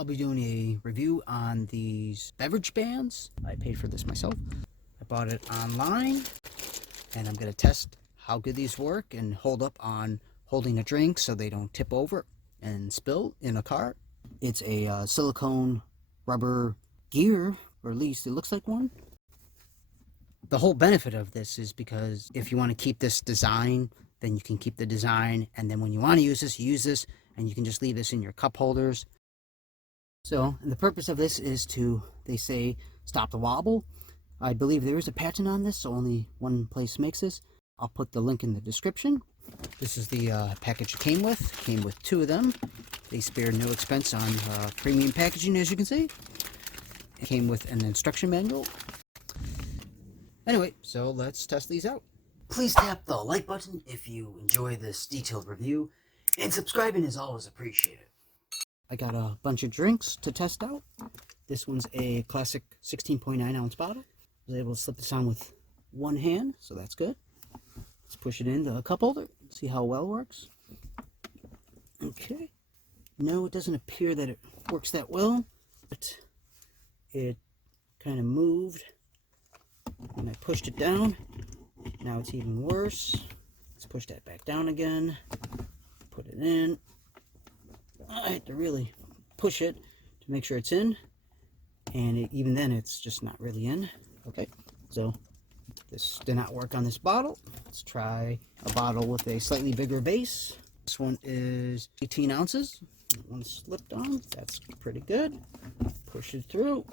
I'll be doing a review on these beverage bands. I paid for this myself. I bought it online, and I'm going to test how good these work and hold up on holding a drink so they don't tip over and spill in a car. It's a silicone rubber gear, or at least it looks like one. The whole benefit of this is because if you want to keep this design, then you can keep the design, and then when you want to use this, you use this, and you can just leave this in your cup holders. So, and the purpose of this is to, they say, stop the wobble. I believe there is a patent on this, so only one place makes this. I'll put the link in the description. This is the package it came with. Came with 2 of them. They spared no expense on premium packaging, as you can see. It came with an instruction manual. Anyway, so let's test these out. Please tap the like button if you enjoy this detailed review, and subscribing is always appreciated. I got a bunch of drinks to test out. This one's a classic 16.9 ounce bottle. I was able to slip this on with one hand, so that's good. Let's push it in the cup holder, see how well it works. Okay. No, it doesn't appear that it works that well, but it kind of moved when I pushed it down. Now it's even worse. Let's push that back down again. Put it in. I had to really push it to make sure it's in, and even then it's just not really in. Okay, so this did not work on this bottle. Let's try a bottle with a slightly bigger base. This one is 18 ounces. That one slipped on. That's pretty good. Push it through.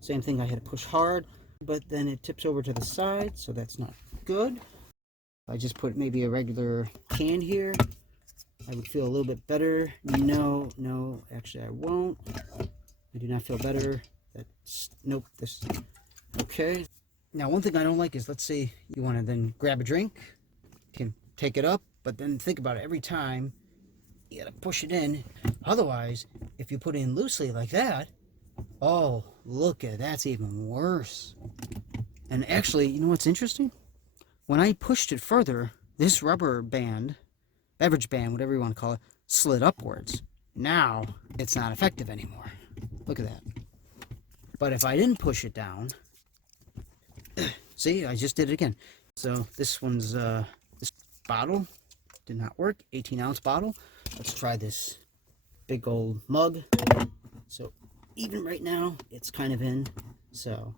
Same thing, I had to push hard, but then it tips over to the side, so that's not good. If I just put maybe a regular can here, I would feel a little bit better. No, actually I won't. I do not feel better. Nope, this, okay. Now, one thing I don't like is, let's say you want to then grab a drink, you can take it up, but then think about it, every time you gotta push it in. Otherwise, if you put it in loosely like that, oh, look at, that's even worse. And actually, you know what's interesting? When I pushed it further, this rubber band, beverage band, whatever you want to call it, slid upwards. Now, it's not effective anymore. Look at that. But if I didn't push it down, see, I just did it again. So this one's, this bottle did not work, 18 ounce bottle. Let's try this big old mug. So even right now, it's kind of in. So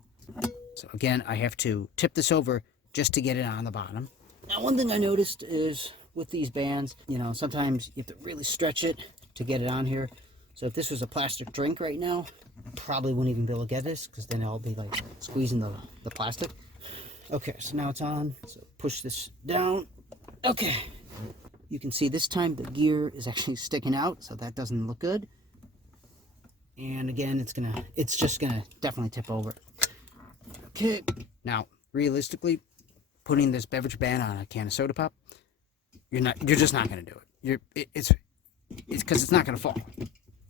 again, I have to tip this over just to get it on the bottom. Now, one thing I noticed is with these bands, you know, sometimes you have to really stretch it to get it on here. So if this was a plastic drink right now, I probably wouldn't even be able to get this, because then I'll be like squeezing the plastic. Okay, so now it's on. So push this down. Okay. You can see this time the gear is actually sticking out, so that doesn't look good. And again, it's just gonna definitely tip over. Okay. Now, realistically, putting this beverage band on a can of soda pop, you're just not gonna do it. It's because it's not gonna fall.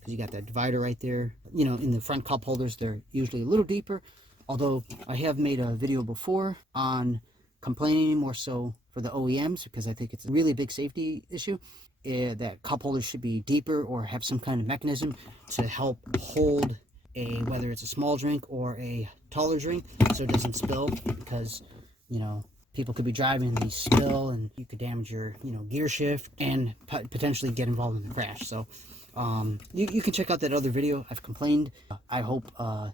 You got that divider right there. You know, in the front cup holders, they're usually a little deeper. Although I have made a video before on complaining more so for the OEMs, because I think it's a really big safety issue, that cup holders should be deeper or have some kind of mechanism to help hold whether it's a small drink or a taller drink, so it doesn't spill, because, you know, people could be driving and they spill, and you could damage your, you know, gear shift and potentially get involved in the crash. So you can check out that other video. I've complained. I hope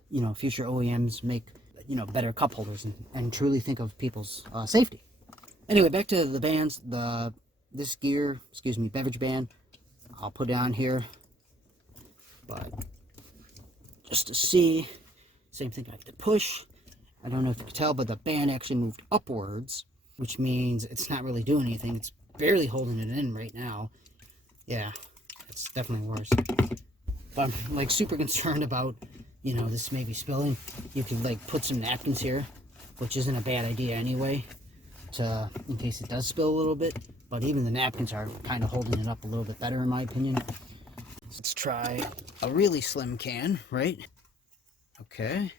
you know, future OEMs make, you know, better cup holders and truly think of people's safety. Anyway, back to the bands. This gear, excuse me, beverage band, I'll put it on here, but just to see, same thing, I have to push. I don't know if you can tell, but the band actually moved upwards, which means it's not really doing anything. It's barely holding it in right now. Yeah, it's definitely worse. But I'm like super concerned about, you know, this maybe spilling. You could like put some napkins here, which isn't a bad idea anyway, in case it does spill a little bit. But even the napkins are kind of holding it up a little bit better, in my opinion. Let's try a really slim can, right? Okay.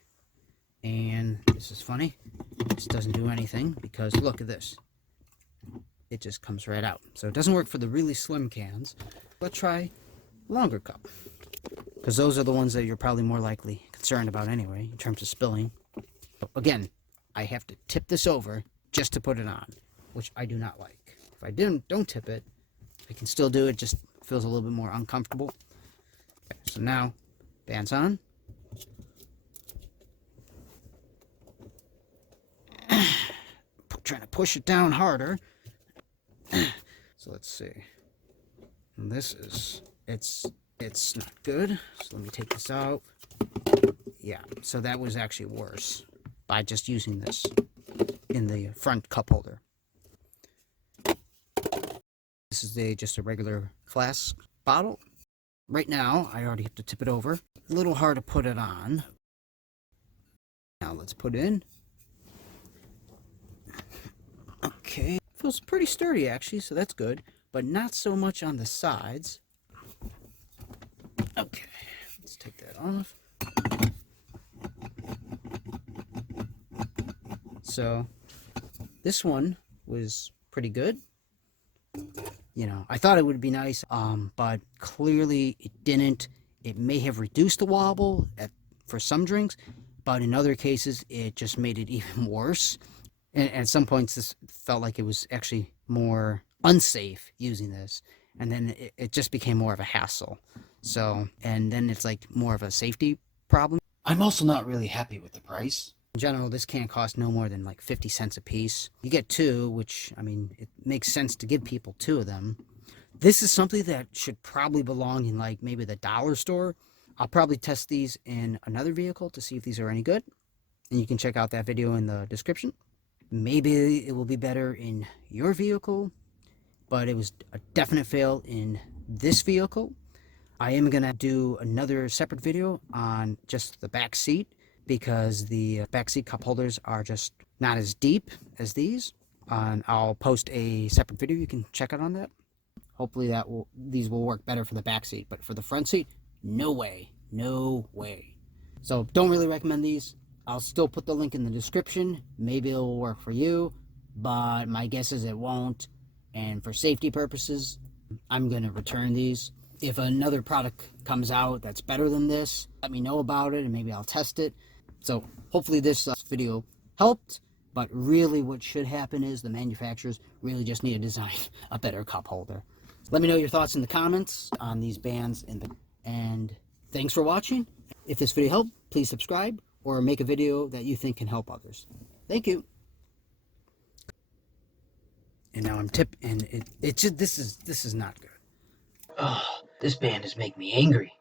And this is funny. This doesn't do anything, because look at this. It just comes right out. So it doesn't work for the really slim cans. Let's try longer cup, because those are the ones that you're probably more likely concerned about anyway in terms of spilling. Again, I have to tip this over just to put it on, which I do not like. If I don't tip it, I can still do it, just feels a little bit more uncomfortable. Okay, so now, band's on. Trying to push it down harder. So let's see. And this is, it's not good. So let me take this out. Yeah, so that was actually worse by just using this in the front cup holder. This is just a regular flask bottle. Right now, I already have to tip it over. A little hard to put it on. Now let's put it in. Okay, feels pretty sturdy actually, so that's good, but not so much on the sides. Okay, let's take that off. So this one was pretty good. You know, I thought it would be nice, but clearly it didn't. It may have reduced the wobble for some drinks, but in other cases it just made it even worse. And at some points this felt like it was actually more unsafe using this, and then it just became more of a hassle. So, and then it's like more of a safety problem. I'm also not really happy with the price. In general, this can cost no more than like 50 cents a piece. You get two, which, I mean, it makes sense to give people two of them. This is something that should probably belong in like maybe the dollar store. I'll probably test these in another vehicle to see if these are any good. And you can check out that video in the description. Maybe it will be better in your vehicle, but it was a definite fail in this vehicle. I am going to do another separate video on just the back seat, because the back seat cup holders are just not as deep as these. And I'll post a separate video. You can check out on that. Hopefully these will work better for the back seat, but for the front seat, no way, no way. So don't really recommend these. I'll still put the link in the description. Maybe it will work for you, but my guess is it won't. And for safety purposes, I'm going to return these. If another product comes out that's better than this, let me know about it and maybe I'll test it. So hopefully this video helped, but really what should happen is the manufacturers really just need to design a better cup holder. Let me know your thoughts in the comments on these bands, and thanks for watching. If this video helped, please subscribe or make a video that you think can help others. Thank you. And now I'm and this is not good. Oh, this band is making me angry.